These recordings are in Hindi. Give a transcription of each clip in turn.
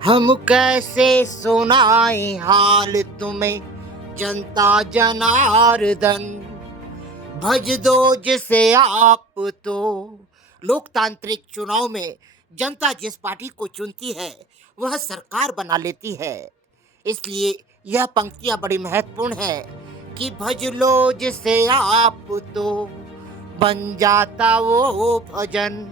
हम कैसे सुनाएं हाल तुम्हें जनता जनार्दन, भज दो जिसे आप तो। लोकतांत्रिक चुनाव में जनता जिस पार्टी को चुनती है वह सरकार बना लेती है। इसलिए यह पंक्तियां बड़ी महत्वपूर्ण है कि भज लो जिसे आप तो बन जाता वो भजन।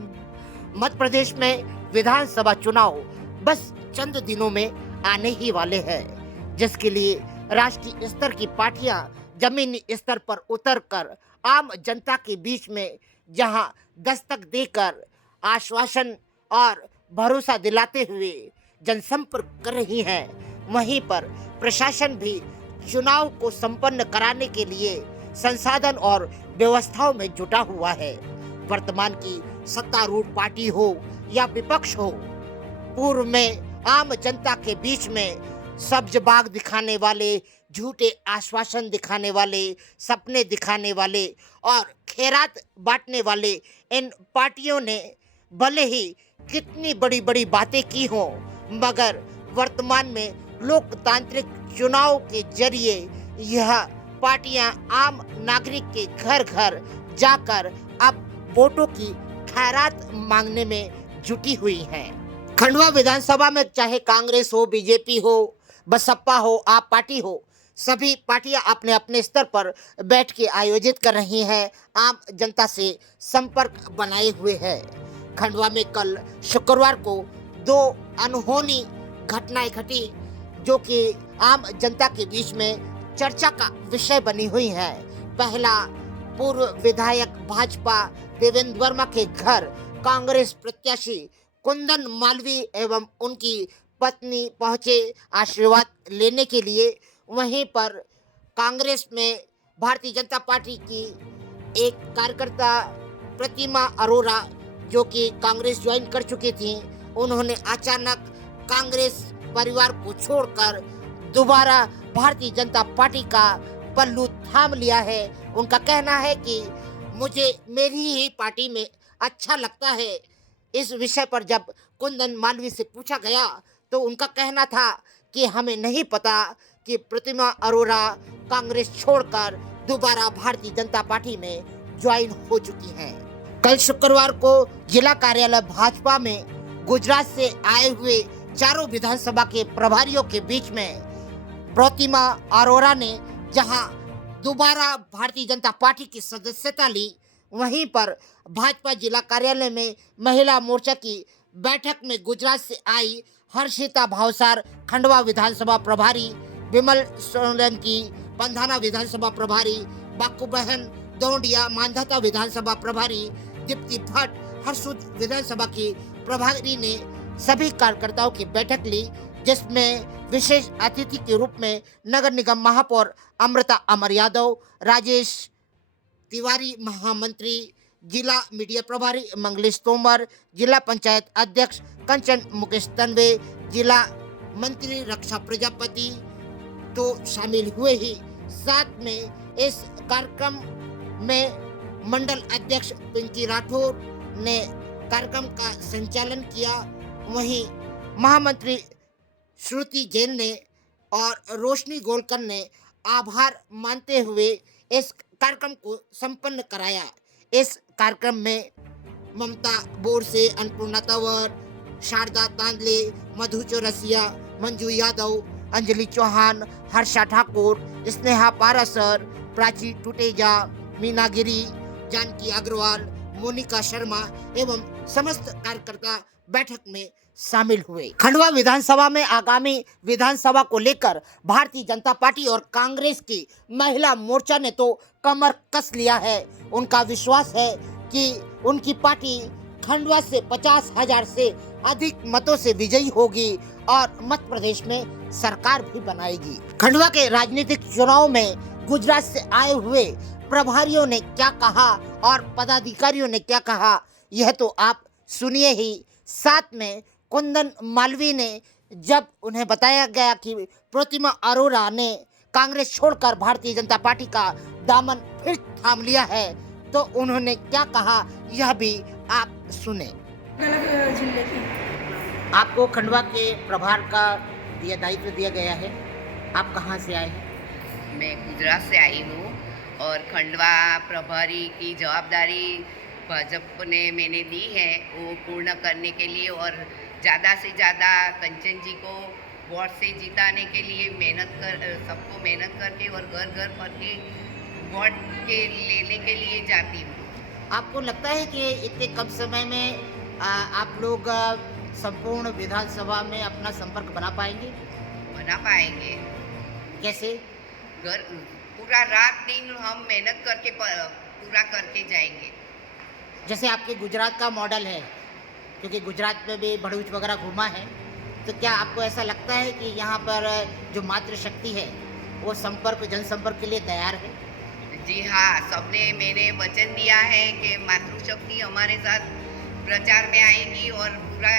मध्य प्रदेश में विधानसभा चुनाव बस चंद दिनों में आने ही वाले हैं, जिसके लिए राष्ट्रीय स्तर की पार्टियां जमीनी स्तर पर उतरकर आम जनता के बीच में जहां दस्तक देकर आश्वासन और भरोसा दिलाते हुए जनसंपर्क कर रही हैं, वहीं पर प्रशासन भी चुनाव को संपन्न कराने के लिए संसाधन और व्यवस्थाओं में जुटा हुआ है। वर्तमान की सत्तारूढ़ पार्टी हो या विपक्ष हो, पूर्व में आम जनता के बीच में सब्ज बाग दिखाने वाले, झूठे आश्वासन दिखाने वाले, सपने दिखाने वाले और खैरात बांटने वाले इन पार्टियों ने भले ही कितनी बड़ी बड़ी बातें की हों, मगर वर्तमान में लोकतांत्रिक चुनाव के जरिए यह पार्टियां आम नागरिक के घर घर जाकर अब वोटों की खैरात मांगने में जुटी हुई हैं। खंडवा विधानसभा में चाहे कांग्रेस हो, बीजेपी हो, बसपा हो, आप पार्टी हो, सभी पार्टियां अपने अपने स्तर पर बैठ के आयोजित कर रही हैं, आम जनता से संपर्क बनाए हुए हैं। खंडवा में कल शुक्रवार को दो अनहोनी घटनाएं घटी जो कि आम जनता के बीच में चर्चा का विषय बनी हुई है। पहला, पूर्व विधायक भाजपा देवेंद्र वर्मा के घर कांग्रेस प्रत्याशी कुंदन मालवीय एवं उनकी पत्नी पहुंचे आशीर्वाद लेने के लिए। वहीं पर कांग्रेस में भारतीय जनता पार्टी की एक कार्यकर्ता प्रतिमा अरोरा, जो कि कांग्रेस ज्वाइन कर चुकी थी, उन्होंने अचानक कांग्रेस परिवार को छोड़कर दोबारा भारतीय जनता पार्टी का पल्लू थाम लिया है। उनका कहना है कि मुझे मेरी ही पार्टी में अच्छा लगता है। इस विषय पर जब कुंदन मालवीय से पूछा गया तो उनका कहना था कि हमें नहीं पता कि प्रतिमा अरोरा कांग्रेस छोड़कर दोबारा भारतीय जनता पार्टी में ज्वाइन हो चुकी हैं। कल शुक्रवार को जिला कार्यालय भाजपा में गुजरात से आए हुए चारों विधानसभा के प्रभारियों के बीच में प्रतिमा अरोरा ने जहां दोबारा भारतीय जनता पार्टी की सदस्यता ली, वहीं पर भाजपा जिला कार्यालय में महिला मोर्चा की बैठक में गुजरात से आई हर्षिता भावसार खंडवा विधानसभा प्रभारी, विमल सोलंकी पंधाना विधानसभा प्रभारी, बाकू बहन दौंडिया मांधाता विधानसभा प्रभारी, दीप्ति भट्ट हरसुद विधानसभा की प्रभारी ने सभी कार्यकर्ताओं की बैठक ली, जिसमें विशेष अतिथि के रूप में नगर निगम महापौर अमृता अमर यादव, राजेश तिवारी महामंत्री, जिला मीडिया प्रभारी मंगलेश तोमर, जिला पंचायत अध्यक्ष कंचन मुकेश तन्वे, जिला मंत्री रक्षा प्रजापति तो शामिल हुए ही। साथ में इस कार्यक्रम में मंडल अध्यक्ष पिंकी राठौर ने कार्यक्रम का संचालन किया। वहीं महामंत्री श्रुति जैन ने और रोशनी गोलकर ने आभार मानते हुए इस कार्यक्रम को संपन्न कराया। इस कार्यक्रम में ममता बोरसे, अन्नपूर्णा तंवर, शारदा तांदले, मधु चौरसिया, मंजू यादव, अंजलि चौहान, हर्षा ठाकुर, स्नेहा पारासर, प्राची टुटेजा, मीना गिरी, जानकी अग्रवाल, मोनिका शर्मा एवं समस्त कार्यकर्ता बैठक में शामिल हुए। खंडवा विधानसभा में आगामी विधानसभा को लेकर भारतीय जनता पार्टी और कांग्रेस की महिला मोर्चा ने तो कमर कस लिया है। उनका विश्वास है कि उनकी पार्टी खंडवा से 50,000 से अधिक मतों से विजयी होगी और मध्य प्रदेश में सरकार भी बनाएगी। खंडवा के राजनीतिक चुनाव में गुजरात से आए हुए प्रभारियों ने क्या कहा और पदाधिकारियों ने क्या कहा, यह तो आप सुनिए ही। साथ में कुंदन मालवीय ने जब उन्हें बताया गया कि प्रतिमा अरोरा ने कांग्रेस छोड़कर भारतीय जनता पार्टी का दामन फिर थाम लिया है, तो उन्होंने क्या कहा, यह भी आप सुने। अलग जिले की आपको खंडवा के प्रभार का दायित्व दिया गया है। आप कहाँ से आए हैं? मैं गुजरात से आई हूँ और खंडवा प्रभारी की जवाबदारी भाजपा ने मैंने दी है वो पूर्ण करने के लिए, और ज़्यादा से ज़्यादा कंचन जी को वोट से जिताने के लिए सबको मेहनत करके और घर घर भर के वोट के लेने के लिए जाती हूँ। आपको लगता है कि इतने कम समय में आप लोग संपूर्ण विधानसभा में अपना संपर्क बना पाएंगे? बना पाएंगे। कैसे? घर पूरा रात दिन हम मेहनत करके पूरा करके जाएंगे। जैसे आपके गुजरात का मॉडल है, क्योंकि गुजरात में भी भरूच वगैरह घूमा है, तो क्या आपको ऐसा लगता है कि यहाँ पर जो मातृशक्ति है वो जनसंपर्क के लिए तैयार है? जी हाँ, सबने मैंने वचन दिया है कि मातृशक्ति हमारे साथ प्रचार में आएगी और पूरा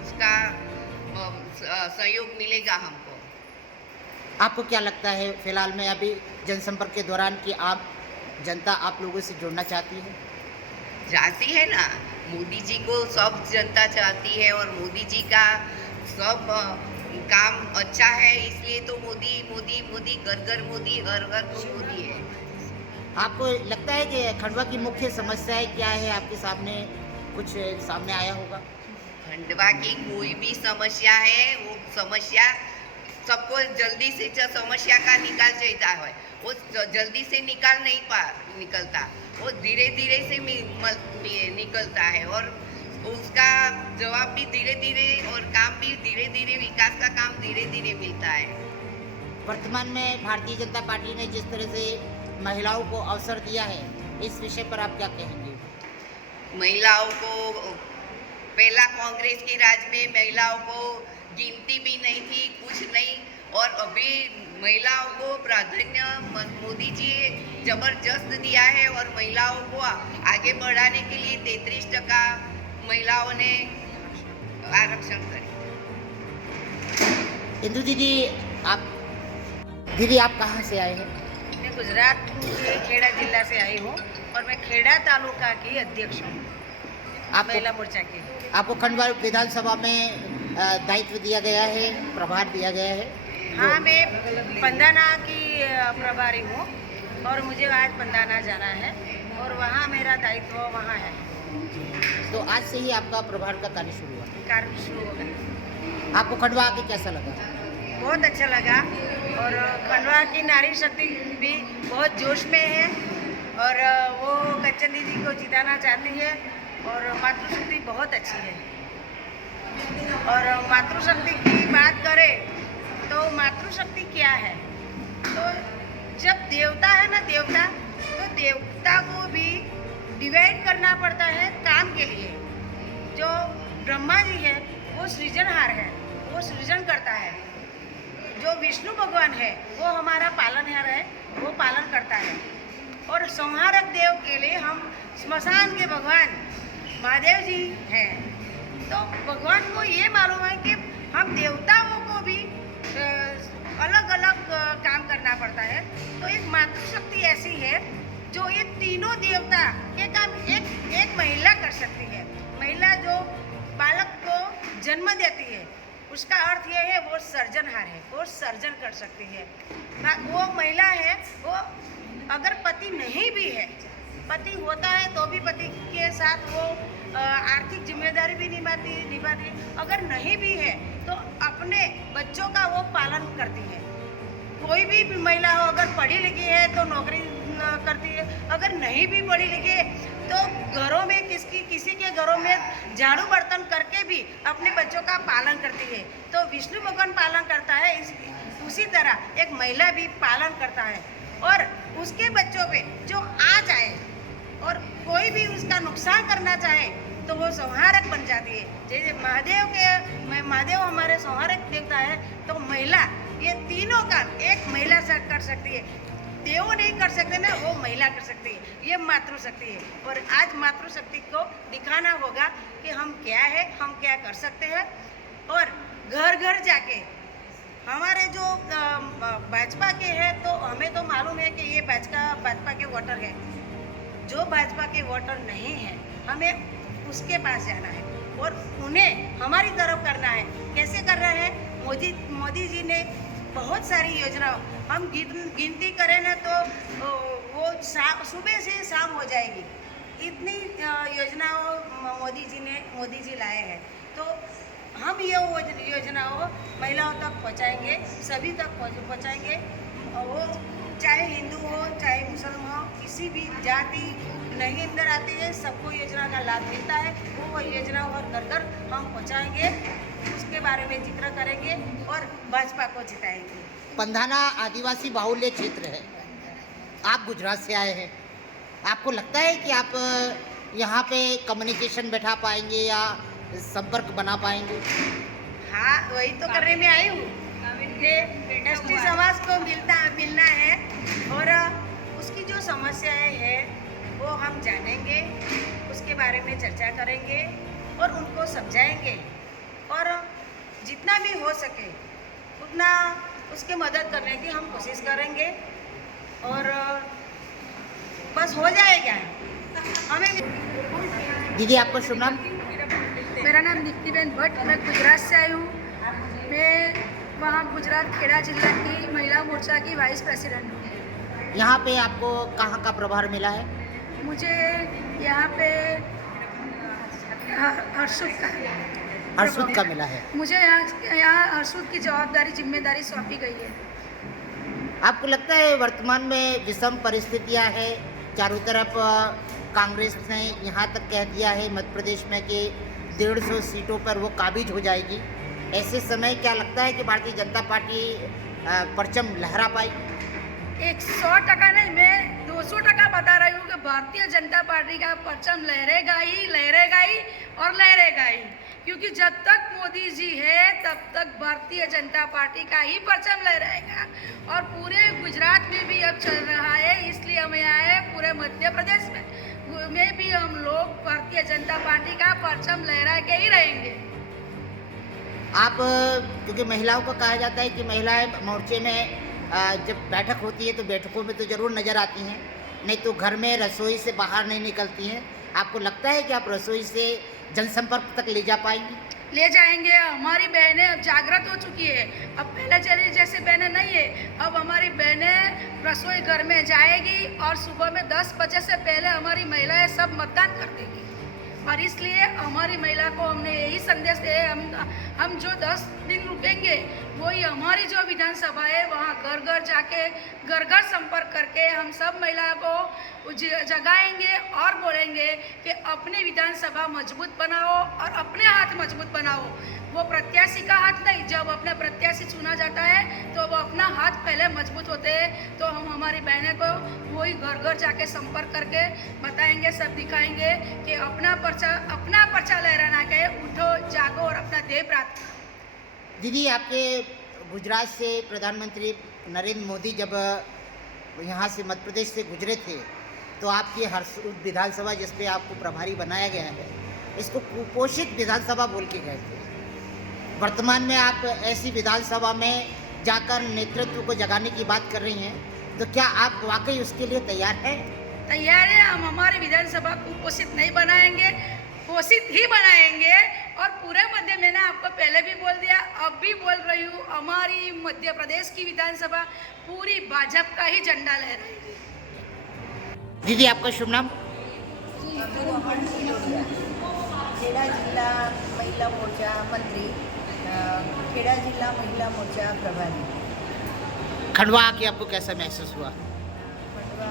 उसका सहयोग मिलेगा हमको। आपको क्या लगता है फिलहाल में अभी जनसंपर्क के दौरान कि आप जनता आप लोगों से जुड़ना चाहती है? चाहती है ना, मोदी जी को सब जनता चाहती है और मोदी जी का सब काम अच्छा है, इसलिए तो मोदी मोदी मोदी घर घर मोदी, हर घर तो मोदी है। आपको लगता है कि खंडवा की मुख्य समस्याएं क्या है? आपके सामने कुछ सामने आया होगा? खंडवा की कोई भी समस्या है, वो समस्या सबको जल्दी से समस्या का निकाल चाहता है, वो जल्दी से निकलता, वो धीरे धीरे से निकलता है और उसका जवाब भी धीरे धीरे और काम भी धीरे धीरे, विकास का काम धीरे धीरे मिलता है। वर्तमान में भारतीय जनता पार्टी ने जिस तरह से महिलाओं को अवसर दिया है, इस विषय पर आप क्या कहेंगे? महिलाओं को पहला कांग्रेस के राज में महिलाओं को गिनती भी नहीं थी, कुछ नहीं, और अभी महिलाओं को प्राधान्य मोदी जी जबरदस्त दिया है और महिलाओं को आगे बढ़ाने के लिए 33% महिलाओं ने आरक्षण करी। इंदु दीदी, आप कहाँ से आए हैं? मैं गुजरात के खेड़ा जिला से आई हूँ और मैं खेड़ा तालुका की अध्यक्ष हूँ, महिला मोर्चा की। आपको खंडवा विधानसभा में दायित्व दिया गया है, प्रभार दिया गया है? हाँ, मैं पंदाना की प्रभारी हूँ और मुझे आज पंदाना जाना है और वहाँ मेरा दायित्व वहाँ है। तो आज से ही आपका प्रभार का कार्य शुरू हो गया। आपको खंडवा आके कैसा लगा? बहुत अच्छा लगा और खंडवा की नारी शक्ति भी बहुत जोश में है और वो कंचन दीदी को जिताना चाहती है और मातृशक्ति बहुत अच्छी है। और मातृशक्ति की बात करें तो मातृशक्ति क्या है, तो जब देवता है ना, तो देवता को भी डिवाइड करना पड़ता है काम के लिए। जो ब्रह्मा जी है वो सृजनहार है, वो सृजन करता है। जो विष्णु भगवान है वो हमारा पालनहार है, वो पालन करता है। और संहारक देव के लिए हम स्मशान के भगवान महादेव जी हैं। तो भगवान को ये मालूम है कि हम देवताओं को भी अलग अलग काम करना पड़ता है। तो एक मातृशक्ति ऐसी है जो ये तीनों देवता के काम एक महिला कर सकती है। महिला जो बालक को जन्म देती है, उसका अर्थ ये है वो सर्जनहार है, वो सर्जन कर सकती है। वो महिला है, वो अगर पति नहीं भी है, पति होता है तो भी पति के साथ वो आर्थिक जिम्मेदारी भी निभाती। अगर नहीं भी है तो अपने बच्चों का वो पालन करती है। कोई भी महिला हो, अगर पढ़ी लिखी है तो नौकरी करती है, अगर नहीं भी पढ़ी लिखी है तो घरों में किसी के घरों में झाड़ू बर्तन करके भी अपने बच्चों का पालन करती है। तो विष्णु भगवान पालन करता है, उसी तरह एक महिला भी पालन करता है। और उसके बच्चों पे जो आ जाए और कोई भी उसका नुकसान करना चाहे तो वो संहारक बन जाती है। जैसे महादेव हमारे संहारक देवता है, तो महिला ये तीनों काम एक महिला से कर सकती है। देव नहीं कर सकते ना, वो महिला कर सकती है। ये मातृशक्ति है और आज मातृशक्ति को दिखाना होगा कि हम क्या है, हम क्या कर सकते हैं। और घर घर जाके हमारे जो भाजपा के हैं, तो हमें तो मालूम है कि ये भाजपा के वोटर हैं। जो भाजपा के वोटर नहीं हैं, हमें उसके पास जाना है और उन्हें हमारी तरफ करना है। कैसे कर रहे हैं? मोदी जी ने बहुत सारी योजना, हम गिनती करें ना तो वो सुबह से शाम हो जाएगी, इतनी योजनाओं मोदी जी लाए हैं। तो हम ये योजनाओं महिलाओं तक पहुंचाएंगे, सभी तक पहुंचाएंगे। वो चाहे हिंदू हो चाहे मुसलमान हो, किसी भी जाति नहीं अंदर आती है, सबको योजना का लाभ मिलता है। वो योजनाओं और घर घर हम पहुंचाएंगे, उसके बारे में जिक्र करेंगे और भाजपा को जिताएंगे। पंधाना आदिवासी बाहुल्य क्षेत्र है, आप गुजरात से आए हैं, आपको लगता है कि आप यहाँ पे कम्युनिकेशन बैठा पाएंगे या संपर्क बना पाएंगे? हाँ, वही तो करने में आई हूँ कि एसटी समाज को मिलना है और उसकी जो समस्याएं हैं वो हम जानेंगे, उसके बारे में चर्चा करेंगे और उनको समझाएंगे और जितना भी हो सके उतना उसके मदद करने की हम कोशिश करेंगे और बस हो जाएगा। हमें दीदी आपका शुभ नाम? मेरा नाम निक्तिबेन भट्ट, मैं गुजरात से आई हूँ। मैं वहाँ गुजरात खेड़ा जिला की महिला मोर्चा की वाइस प्रेसिडेंट हूँ। यहाँ पे आपको कहाँ का प्रभार मिला है? मुझे यहाँ पे हरसुद का मिला है। मुझे यहाँ हरसुद की जिम्मेदारी सौंपी गई है। आपको लगता है वर्तमान में विषम परिस्थितियाँ हैं, चारों तरफ कांग्रेस ने यहाँ तक कह दिया है मध्य प्रदेश में कि 150 सीटों पर वो काबिज हो जाएगी, ऐसे समय क्या लगता है कि भारतीय जनता पार्टी परचम लहरा पाएगी? 100% नहीं, मैं 200% बता रही हूँ कि भारतीय जनता पार्टी का परचम लहरेगा ही और लहरेगा ही, क्योंकि जब तक मोदी जी है तब तक भारतीय जनता पार्टी का ही परचम लहराएगा। और पूरे गुजरात में भी अब चल रहा है, इसलिए हम यहाँ आए, पूरे मध्य प्रदेश में भी हम लोग भारतीय जनता पार्टी का परचम लहरा के ही रहेंगे। आप, क्योंकि महिलाओं को कहा जाता है कि महिलाएं मोर्चे में जब बैठक होती है तो बैठकों में तो ज़रूर नज़र आती हैं, नहीं तो घर में रसोई से बाहर नहीं निकलती हैं। आपको लगता है कि आप रसोई से जनसंपर्क तक ले जा पाएंगी? ले जाएंगे। हमारी बहनें अब जागृत हो चुकी है, अब पहले चली जैसे बहनें नहीं है। अब हमारी बहनें रसोई घर में जाएगी और सुबह में 10 बजे से पहले हमारी महिलाएं सब मतदान कर देगी। और इसलिए हमारी महिला को हमने यही संदेश दिया, हम जो 10 दिन रुकेंगे वही हमारी जो विधानसभा है वहाँ घर घर जाके घर घर संपर्क करके हम सब महिला को जगाएंगे और बोलेंगे कि अपनी विधानसभा मजबूत बनाओ और अपने हाथ मजबूत बनाओ। वो प्रत्याशी का हाथ नहीं, जब अपना प्रत्याशी चुना जाता है तो वो अपना हाथ पहले मजबूत होते हैं। तो हम हमारी बहनें को वही घर घर जाके संपर्क करके बताएंगे, सब दिखाएंगे कि अपना पर्चा लहराना के उठो जागो और अपना देह प्राप्त। दीदी, आपके गुजरात से प्रधानमंत्री नरेंद्र मोदी जब यहाँ से मध्य प्रदेश से गुजरे थे तो आपकी हरसुद विधानसभा जिस पे आपको प्रभारी बनाया गया है, इसको कुपोषित विधानसभा बोल के गए थे। वर्तमान में आप ऐसी विधानसभा में जाकर नेतृत्व को जगाने की बात कर रही हैं, तो क्या आप वाकई उसके लिए तैयार हैं? तैयार है। हम हमारी विधानसभा कुपोषित नहीं बनाएंगे, पोषित ही बनाएंगे। और पूरे मध्य, मैंने आपको पहले भी बोल दिया, अब भी बोल रही हूँ, हमारी मध्य प्रदेश की विधानसभा पूरी भाजपा का ही झंडा लहराएगी। दीदी, आपका शुभ नाम? खेड़ा जिला महिला मोर्चा मंत्री, खेड़ा जिला महिला मोर्चा प्रभारी। खंडवा आके आपको कैसा महसूस हुआ? खंडवा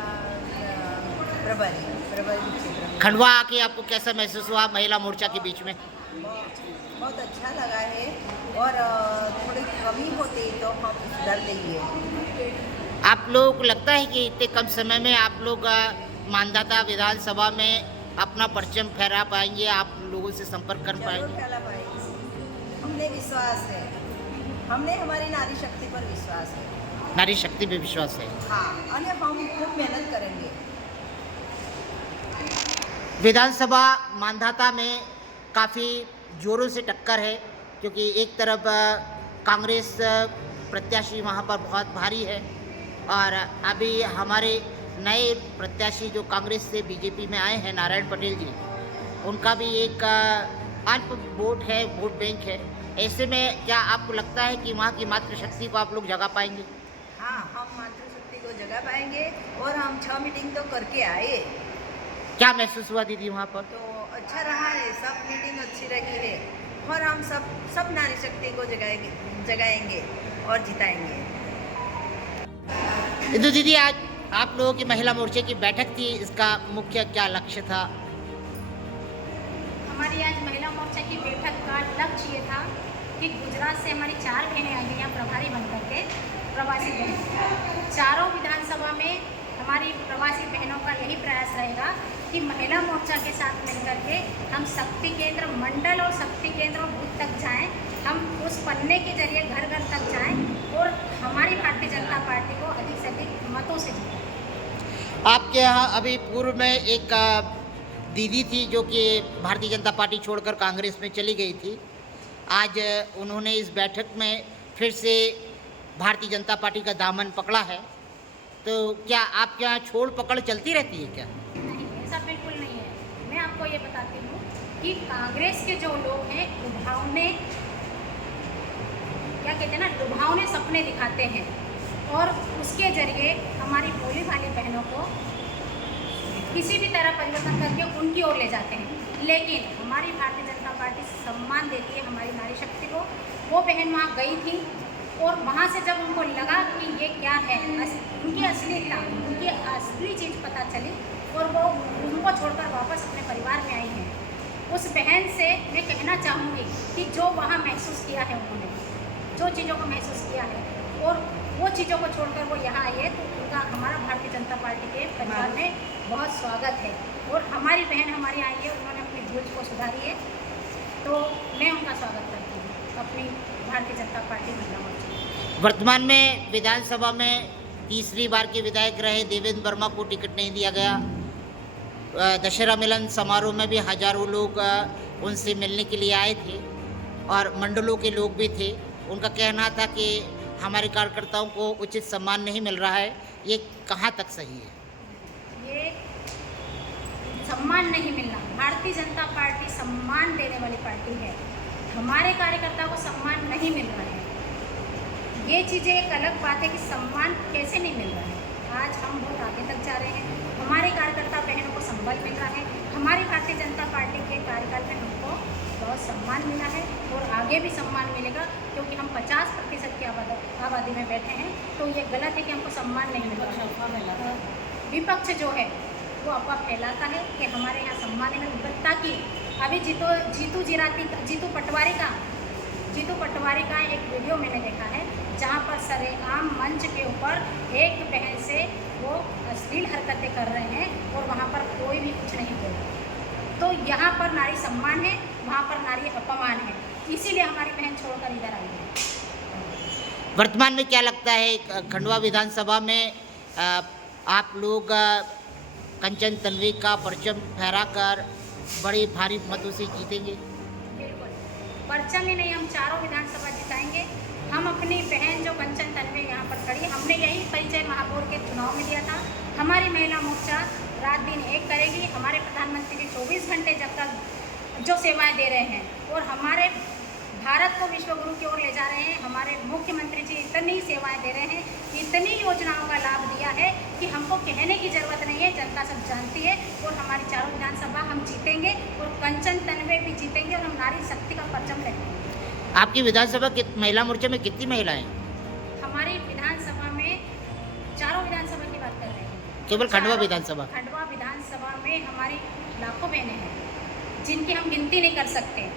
प्रभारी क्षेत्र में खंडवा आके आपको कैसा महसूस हुआ महिला मोर्चा के बीच में? बहुत अच्छा लगा है और थोड़ी कमी होती तो हम सुधार लेंगे। आप लोगों को लगता है कि इतने कम समय में आप लोग मानदाता विधानसभा में अपना परचम फहरा पाएंगे, आप लोगों से संपर्क कर पाएंगे? जरूर फैला पाएंगे, हमने विश्वास है, हमने हमारी नारी शक्ति पर विश्वास है। नारी शक्ति पे विश्वास है। हाँ, और हम खूब मेहनत करेंगे। विधानसभा मानधाता में काफ़ी जोरों से टक्कर है, क्योंकि एक तरफ कांग्रेस प्रत्याशी वहाँ पर बहुत भारी है और अभी हमारे नए प्रत्याशी जो कांग्रेस से बीजेपी में आए हैं, नारायण पटेल जी, उनका भी एक अल्प वोट है, वोट बैंक है, ऐसे में क्या आपको लगता है कि वहाँ की मातृशक्ति को आप लोग जगा पाएंगे? हाँ, हम मातृशक्ति को जगा पाएंगे और हम 6 मीटिंग तो करके आए, क्या महसूस हुआ दीदी वहाँ पर? तो अच्छा रहा है, सब मीटिंग अच्छी रही है और हम सब नारी शक्ति को जगाएंगे और जिताएंगे। इंदु दीदी, आज आप लोगों की महिला मोर्चे की बैठक थी, इसका मुख्य क्या लक्ष्य था? हमारी आज महिला मोर्चा की बैठक का लक्ष्य ये था कि गुजरात से हमारी 4 बहनें आई हैं यहाँ प्रभारी बनकर के, प्रवासी बहन। चारों विधानसभा में हमारी प्रवासी बहनों का यही प्रयास रहेगा कि महिला मोर्चा के साथ मिलकर के हम शक्ति केंद्र मंडल और शक्ति केंद्र और बूथ तक जाएं, हम उस पन्ने के जरिए घर घर तक जाएं और हमारी भारतीय जनता पार्टी को अधिक से अधिक मतों से जीतें। आपके यहाँ अभी पूर्व में एक दीदी थी जो कि भारतीय जनता पार्टी छोड़कर कांग्रेस में चली गई थी। आज उन्होंने इस बैठक में फिर से भारतीय जनता पार्टी का दामन पकड़ा है, तो क्या आपके यहाँ छोड़ पकड़ चलती रहती है क्या? नहीं, ऐसा बिल्कुल नहीं है। मैं आपको ये बताती हूँ कि कांग्रेस के जो लोग हैं लुभावने, क्या कहते हैं ना, लुभावने सपने दिखाते हैं और उसके जरिए हमारी भोली भाली बहनों को किसी भी तरह परिवर्तन करके उनकी ओर ले जाते हैं। लेकिन हमारी भारतीय जनता पार्टी सम्मान देती है हमारी नारी शक्ति को। वो बहन वहाँ गई थी और वहाँ से जब उनको लगा कि ये क्या है, उनकी असलियता, उनकी असली चीज़ पता चली और वो उनको छोड़कर वापस अपने परिवार में आई हैं। उस बहन से मैं कहना चाहूँगी कि जो वहाँ महसूस किया है, उन्होंने जो चीज़ों को महसूस किया है और वो चीज़ों को छोड़कर वो यहाँ आई है, तो उनका हमारा भारतीय जनता पार्टी के परिवार में बहुत स्वागत है। और हमारी बहन हमारी आई है, उन्होंने अपनी भूल को सुधारी है, तो मैं उनका स्वागत करती हूँ अपनी भारतीय जनता पार्टी महिला मोर्चा। वर्तमान में विधानसभा में तीसरी बार के विधायक रहे देवेंद्र वर्मा को टिकट नहीं दिया गया। दशहरा मिलन समारोह में भी हजारों लोग उनसे मिलने के लिए आए थे और मंडलों के लोग भी थे। उनका कहना था कि हमारे कार्यकर्ताओं को उचित सम्मान नहीं मिल रहा है। ये कहाँ तक सही है? ये सम्मान नहीं मिलना, भारतीय जनता पार्टी सम्मान देने वाली पार्टी है। हमारे कार्यकर्ता को सम्मान नहीं मिल रहा है, ये चीज़ें एक अलग बात है कि सम्मान कैसे नहीं मिल रहा है। आज हम बहुत आगे तक जा रहे हैं, हमारे कार्यकर्ता बहनों को संबल मिल रहा है। हमारी भारतीय जनता पार्टी के कार्यकाल में हमको बहुत सम्मान मिला है और आगे भी सम्मान मिलेगा, क्योंकि हम 50% की आबादी में बैठे हैं। तो ये गलत है कि हमको सम्मान नहीं मिल रहा है। विपक्ष जो है वो अफवाह फैलाता है कि हमारे यहाँ सम्मान नहीं मिल रहा। ताकि अभी जीतू पटवारी का एक वीडियो मैंने देखा है, जहाँ पर सरेआम मंच के ऊपर एक बहन से वो अश्लील हरकतें कर रहे हैं और वहाँ पर कोई भी कुछ नहीं बोल रहा। तो यहाँ पर नारी सम्मान है, वहाँ पर नारी अपमान है, इसीलिए हमारी बहन छोड़कर इधर आई है। वर्तमान में क्या लगता है खंडवा विधानसभा में आप लोग कंचन तन्वी का परचम फहराकर बड़ी भारी मतों से जीतेंगे? बिल्कुल, परचम ही नहीं, हम चारों विधानसभा जिताएंगे। हम अपनी बहन जो कंचन तन्वी यहाँ पर खड़ी, हमने यही परिचय महापौर के चुनाव में दिया था। हमारी महिला मोर्चा रात दिन एक करेगी। हमारे प्रधानमंत्री जी 24 घंटे जब तक जो सेवाएं दे रहे हैं और हमारे भारत को विश्व गुरु की ओर ले जा रहे हैं, हमारे मुख्यमंत्री जी इतनी सेवाएं दे रहे हैं, इतनी योजनाओं का लाभ दिया है कि हमको कहने की ज़रूरत नहीं है, जनता सब जानती है। और हमारी चारों विधानसभा हम जीतेंगे और कंचन तन्वी भी जीतेंगे और हम नारी शक्ति का परचम लहराएंगे। आपकी विधानसभा के महिला मोर्चे में कितनी महिलाएं? हमारी विधानसभा में चारों विधानसभा की बात कर रहे हैं, केवल खंडवा विधानसभा? खंडवा विधानसभा में हमारी लाखों बहनें हैं जिनकी हम गिनती नहीं कर सकते।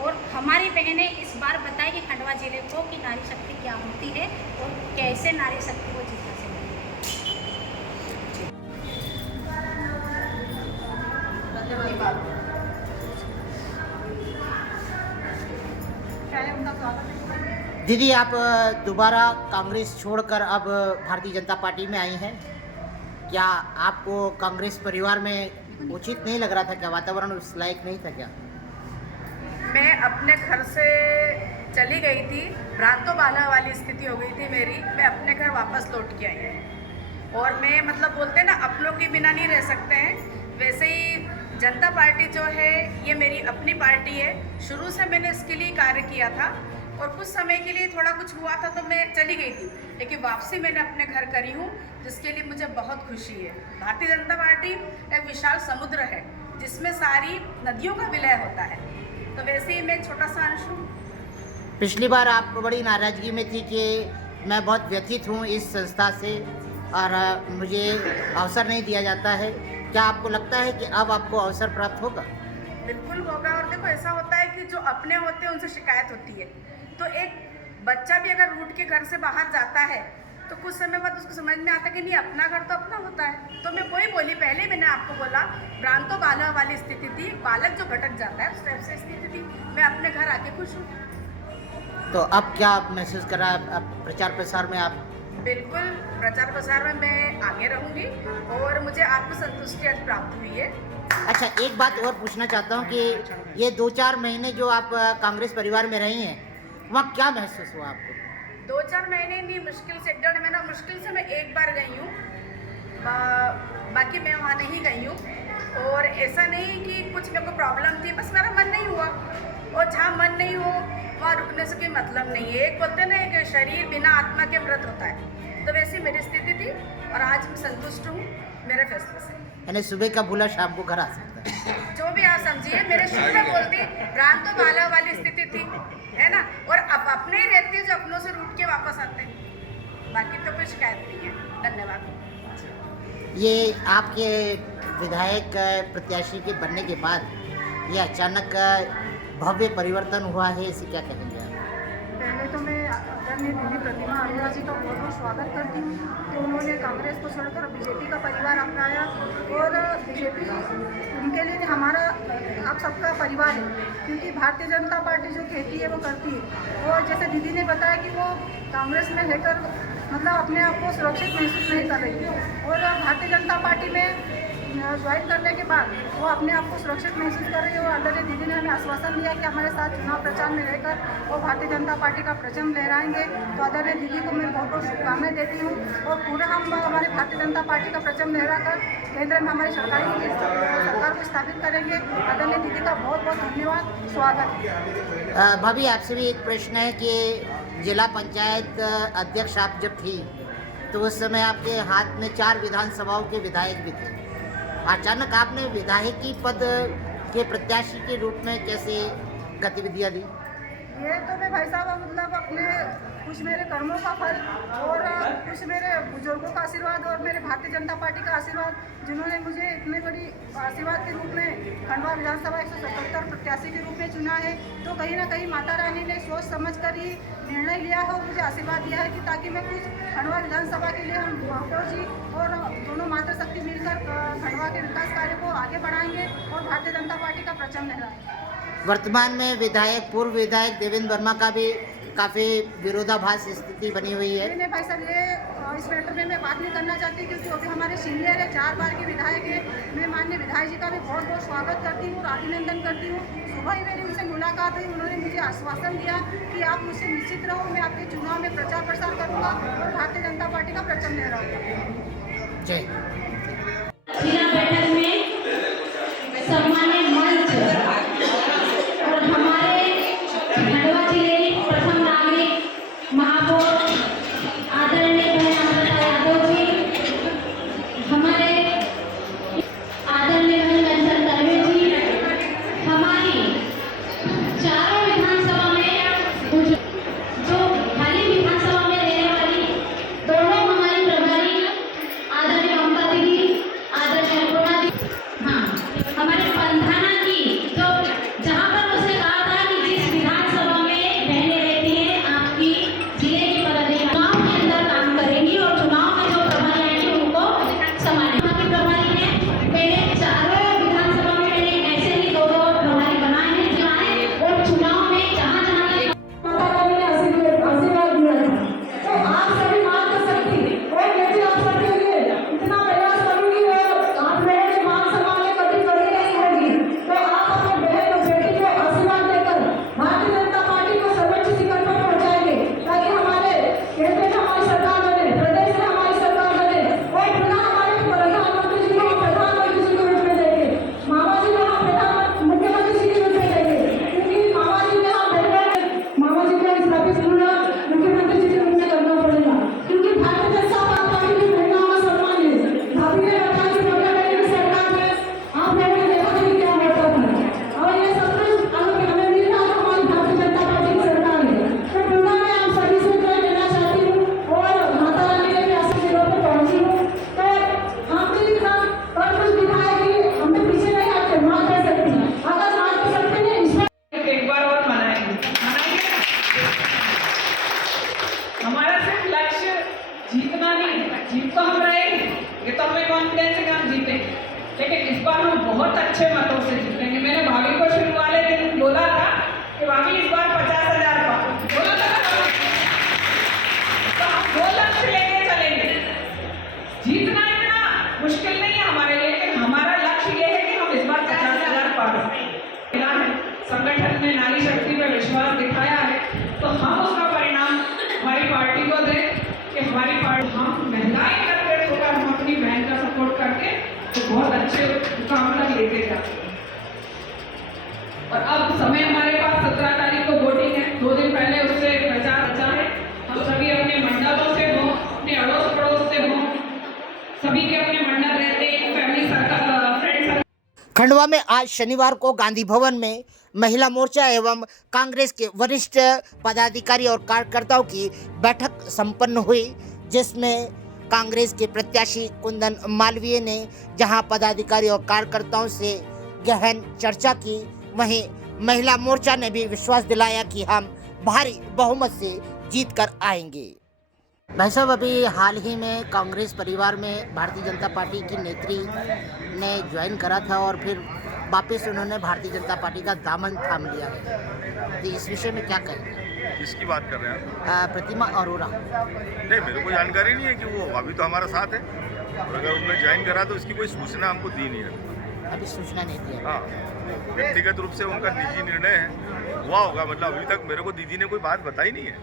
और हमारी बहनें इस बार बताएं कि खंडवा जिले को कि नारी शक्ति क्या होती है और कैसे नारी शक्ति को जीत हासिल है। दीदी, आप दोबारा कांग्रेस छोड़कर अब भारतीय जनता पार्टी में आई हैं। क्या आपको कांग्रेस परिवार में उचित नहीं लग रहा था? क्या वातावरण उस लायक नहीं था क्या? मैं अपने घर से चली गई थी, भ्रांतो बाला वाली स्थिति हो गई थी मेरी। मैं अपने घर वापस लौट के आई हूँ और मैं मतलब बोलते हैं ना, अपनों के बिना नहीं रह सकते हैं, वैसे ही जनता पार्टी जो है ये मेरी अपनी पार्टी है। शुरू से मैंने इसके लिए कार्य किया था और कुछ समय के लिए थोड़ा कुछ हुआ था तो मैं चली गई थी, लेकिन वापसी मैंने अपने घर करी हूँ, जिसके लिए मुझे बहुत खुशी है। भारतीय जनता पार्टी एक विशाल समुद्र है जिसमें सारी नदियों का विलय होता है, तो वैसे ही मैं एक छोटा सा अंश हूँ। पिछली बार आप बड़ी नाराज़गी में थी कि मैं बहुत व्यथित हूँ इस संस्था से और मुझे अवसर नहीं दिया जाता है। क्या आपको लगता है कि अब आपको अवसर प्राप्त होगा? बिल्कुल होगा। और देखो ऐसा होता है कि जो अपने होते हैं उनसे शिकायत होती है, तो एक बच्चा भी अगर रूठ के घर से बाहर जाता है तो कुछ समय बाद उसको समझ में आता है कि नहीं, अपना घर तो अपना होता है। तो मैं वही बोली, पहले मैंने आपको बोला भ्रांतो बालह वाली स्थिति थी, बालक जो भटक जाता है उस टाइप से स्थिति थी। मैं अपने घर आके खुश हूँ। तो अब क्या आप महसूस कर रहा है? अब प्रचार प्रसार में आप? बिल्कुल, प्रचार प्रसार में मैं आगे रहूँगी और मुझे आत्मसंतुष्टि आज प्राप्त हुई है। अच्छा, एक बात और पूछना चाहता हूँ कि ये 2-4 महीने जो आप कांग्रेस परिवार में रही हैं, वहाँ क्या महसूस हुआ आपको? 2-4 महीने नहीं, मुश्किल से 1.5 महीना, मुश्किल से मैं एक बार गई हूँ, बाकी मैं वहाँ नहीं गई हूँ। और ऐसा नहीं कि कुछ मेरे को प्रॉब्लम थी, बस मेरा मन नहीं हुआ, और जहाँ मन नहीं हो वहाँ रुकने से कोई मतलब नहीं है। एक बोलते ना कि शरीर बिना आत्मा के मृत होता है, तो वैसी मेरी स्थिति थी और आज मैं संतुष्ट हूँ मेरे फैसले से। यानी सुबह का भूला शाम को घर आ सकता है। जो भी आप समझिए, मेरे शुरू में बोलती भ्रांतो बालह वाली स्थिति थी, है ना, और अब अपने ही रहते हैं जो अपनों से रूठ के वापस आते हैं, बाकी तो कोई शिकायत नहीं है। धन्यवाद। ये आपके विधायक प्रत्याशी के बनने के बाद ये अचानक भव्य परिवर्तन हुआ है, इसे क्या कहेंगे आप? पहले तो मैं आदरणीय दीदी प्रतिमा अरोड़ा जी का बहुत बहुत स्वागत करती हूँ कि उन्होंने कांग्रेस को छोड़कर बीजेपी का परिवार अपनाया, और बीजेपी उनके लिए हमारा आप सबका परिवार है, क्योंकि भारतीय जनता पार्टी जो कहती है वो करती है। और जैसे दीदी ने बताया कि वो कांग्रेस में लेकर मतलब अपने आप को सुरक्षित महसूस नहीं कर रही है, और भारतीय जनता पार्टी में ज्वाइन करने के बाद वो अपने आप को सुरक्षित महसूस कर रही है। और आदरणीय दीदी ने हमें आश्वासन दिया कि हमारे साथ चुनाव प्रचार में रहकर वो भारतीय जनता पार्टी का परचम लहराएंगे। तो आदरणीय दीदी को मैं बहुत बहुत शुभकामनाएं देती हूँ, और पूरा हम हमारे भारतीय जनता पार्टी का परचम लहराकर केंद्र में हमारी सरकार को स्थापित करेंगे। आदरणीय दीदी का बहुत बहुत धन्यवाद, स्वागत। भाभी, आपसे भी एक प्रश्न है कि जिला पंचायत अध्यक्ष आप जब थी तो उस समय आपके हाथ में 4 विधानसभाओं के विधायक भी थे। अचानक आपने विधायकी पद के प्रत्याशी के रूप में कैसे गतिविधियां दी? ये तो मैं भाई साहब मतलब अपने कुछ मेरे कर्मों का फल और कुछ मेरे बुजुर्गों का आशीर्वाद और मेरे भारतीय जनता पार्टी का आशीर्वाद, जिन्होंने मुझे इतने बड़ी आशीर्वाद के रूप में खंडवा विधानसभा 177 प्रत्याशी के रूप में चुना है। तो कहीं ना कहीं माता रानी ने सोच समझ कर ही निर्णय लिया है और मुझे आशीर्वाद दिया है कि ताकि मैं कुछ खंडवा विधानसभा के लिए हम महापौर जी और दोनों मातृशक्ति मिलकर खंडवा के विकास कार्य को आगे बढ़ाएंगे और भारतीय जनता पार्टी का परचम लहराएंगे। वर्तमान में विधायक, पूर्व विधायक देवेंद्र वर्मा का भी काफ़ी विरोधाभास स्थिति बनी हुई है। नहीं भाई साहब, ये इस मैटर में मैं बात नहीं करना चाहती, क्योंकि वो भी हमारे सीनियर है, 4 बार के विधायक है। मैं माननीय विधायक जी का भी बहुत बहुत स्वागत करती हूँ और अभिनंदन करती हूँ। सुबह ही मेरी उनसे मुलाकात हुई, उन्होंने मुझे आश्वासन दिया कि आप मुझसे निश्चित रहो, मैं आपके चुनाव में प्रचार प्रसार करूँगा और भारतीय जनता पार्टी का परचम लहराऊंगा। जय। बैठक में सम्मानित मंच और हमारे खंडवा जिले प्रथम नागरिक महापौर आदरणीय बहन अमृता यादव जी, हमारे आदरणीय बहन कंचन दर्वे जी, हमारी चारों विधानसभा में जो खाली विधानसभा में रहने वाली दोनों हमारी प्रभारी आदरणीय ममता दीदी जीत तो हम रहेंगे, ये तो हमें कॉन्फिडेंस है कि हम जीतेंगे, लेकिन इस बार हम बहुत अच्छे मतों से जीतेंगे। मैंने भाभी को शुरू वाले दिन बोला था कि भाभी इस बार 50,000 पाओ, बोला था ना, तो हम वो लक्ष्य लेके चलेंगे। जीतना इतना मुश्किल नहीं है हमारे लिए, लेकिन हमारा लक्ष्य ये है कि हम इस बार 50,000 पाए। संगठन ने नारी शक्ति पर विश्वास दिखाया है, तो हम उसका परिणाम हमारी पार्टी को दें कि हमारी पार्टी, हम महिलाएं एकत्रित होकर हम अपनी बहन का सपोर्ट करके तो बहुत अच्छे काम तक लेके जाते हैं। और अब समय हमारे पास 17 तारीख को वोटिंग है, 2 दिन पहले उससे प्रचार बचा है। हम सभी अपने मंडलों से हों, अपने अड़ोस पड़ोस से हों, सभी के अपने मंडल रहते हैं, family circle, friend circle. Khandwa में आज शनिवार को गांधी भवन में महिला मोर्चा एवं कांग्रेस के वरिष्ठ पदाधिकारी और कार्यकर्ताओं की बैठक संपन्न हुई, जिसमें कांग्रेस के प्रत्याशी कुंदन मालवीय ने जहां पदाधिकारी और कार्यकर्ताओं से गहन चर्चा की, वहीं महिला मोर्चा ने भी विश्वास दिलाया कि हम भारी बहुमत से जीत कर आएंगे। भाई साहब, अभी हाल ही में कांग्रेस परिवार में भारतीय जनता पार्टी की नेत्री ने ज्वाइन करा था और फिर वापस उन्होंने भारतीय जनता पार्टी का दामन थाम लिया है, तो इस विषय में क्या कहेंगे? किसकी बात कर रहे हैं? प्रतिमा अरोरा। नहीं, मेरे को जानकारी नहीं है कि वो अभी तो हमारा साथ है, और अगर उन्होंने ज्वाइन करा तो इसकी कोई सूचना हमको दी नहीं है। अभी सूचना नहीं दी है। हाँ, व्यक्तिगत रूप से उनका निजी निर्णय है, हुआ होगा, मतलब अभी तक मेरे को दीदी ने कोई बात बताई नहीं है,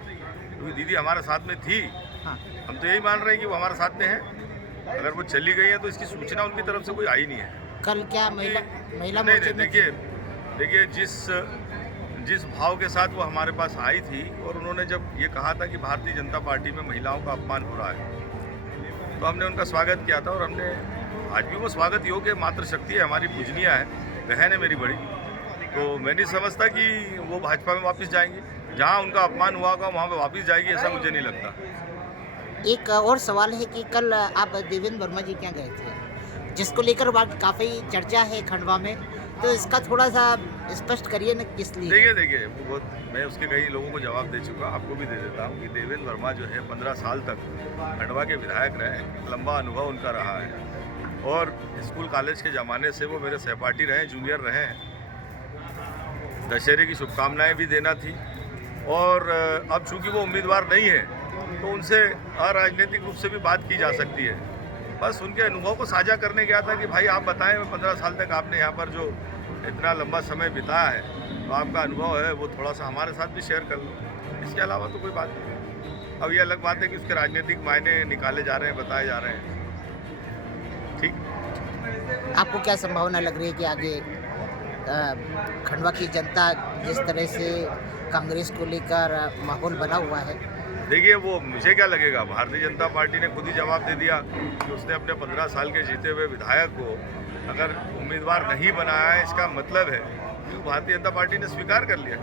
क्योंकि दीदी हमारे साथ में थी। हाँ। हम तो यही मान रहे हैं कि वो हमारे साथ में है, अगर वो चली गई है तो इसकी सूचना उनकी तरफ से कोई आई नहीं है। कल क्या महिला नहीं, देखिए जिस भाव के साथ वो हमारे पास आई थी और उन्होंने जब ये कहा था कि भारतीय जनता पार्टी में महिलाओं का अपमान हो रहा है, तो हमने उनका स्वागत किया था, और हमने आज भी वो स्वागत योग्य मातृशक्ति है, हमारी पूजनीय है, बहन है मेरी बड़ी, तो मैं नहीं समझता कि वो भाजपा में वापस जाएंगी। जहाँ उनका अपमान हुआ होगा वहाँ पे वापस जाएगी, ऐसा मुझे नहीं लगता। एक और सवाल है कि कल आप देवेंद्र वर्मा जी क्या गए थे, जिसको लेकर काफ़ी चर्चा है खंडवा में, तो इसका थोड़ा सा स्पष्ट करिए न, किस लिए? देखिए वो बहुत, मैं उसके कई लोगों को जवाब दे चुका, आपको भी दे देता हूँ कि देवेंद्र वर्मा जो है 15 साल तक खंडवा के विधायक रहे, लंबा अनुभव उनका रहा है, और स्कूल कॉलेज के ज़माने से वो मेरे सहपाठी रहे, जूनियर रहे हैं। दशहरे की शुभकामनाएँ भी देना थी, और अब चूँकि वो उम्मीदवार नहीं है तो उनसे अराजनीतिक रूप से भी बात की जा सकती है। बस उनके अनुभव को साझा करने गया था कि भाई आप बताएं, 15 साल तक आपने यहाँ पर जो इतना लंबा समय बिताया है, तो आपका अनुभव है वो थोड़ा सा हमारे साथ भी शेयर कर लो। इसके अलावा तो कोई बात नहीं। अब ये अलग बात है कि उसके राजनीतिक मायने निकाले जा रहे हैं, बताए जा रहे हैं। ठीक, आपको क्या संभावना लग रही है कि आगे खंडवा की जनता जिस तरह से कांग्रेस को लेकर माहौल बना हुआ है? देखिए, वो मुझे क्या लगेगा, भारतीय जनता पार्टी ने खुद ही जवाब दे दिया कि उसने अपने 15 साल के जीते हुए विधायक को अगर उम्मीदवार नहीं बनाया है, इसका मतलब है कि भारतीय जनता पार्टी ने स्वीकार कर लिया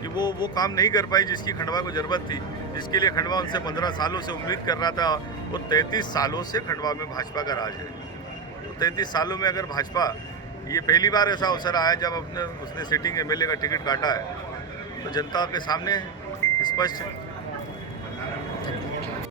कि वो काम नहीं कर पाई जिसकी खंडवा को ज़रूरत थी, जिसके लिए खंडवा उनसे 15 सालों से उम्मीद कर रहा था। वो 33 सालों से खंडवा में भाजपा का राज है, तो 33 सालों में अगर भाजपा, ये पहली बार ऐसा अवसर आया जब उसने सिटिंग MLA का टिकट काटा है, तो जनता के सामने स्पष्ट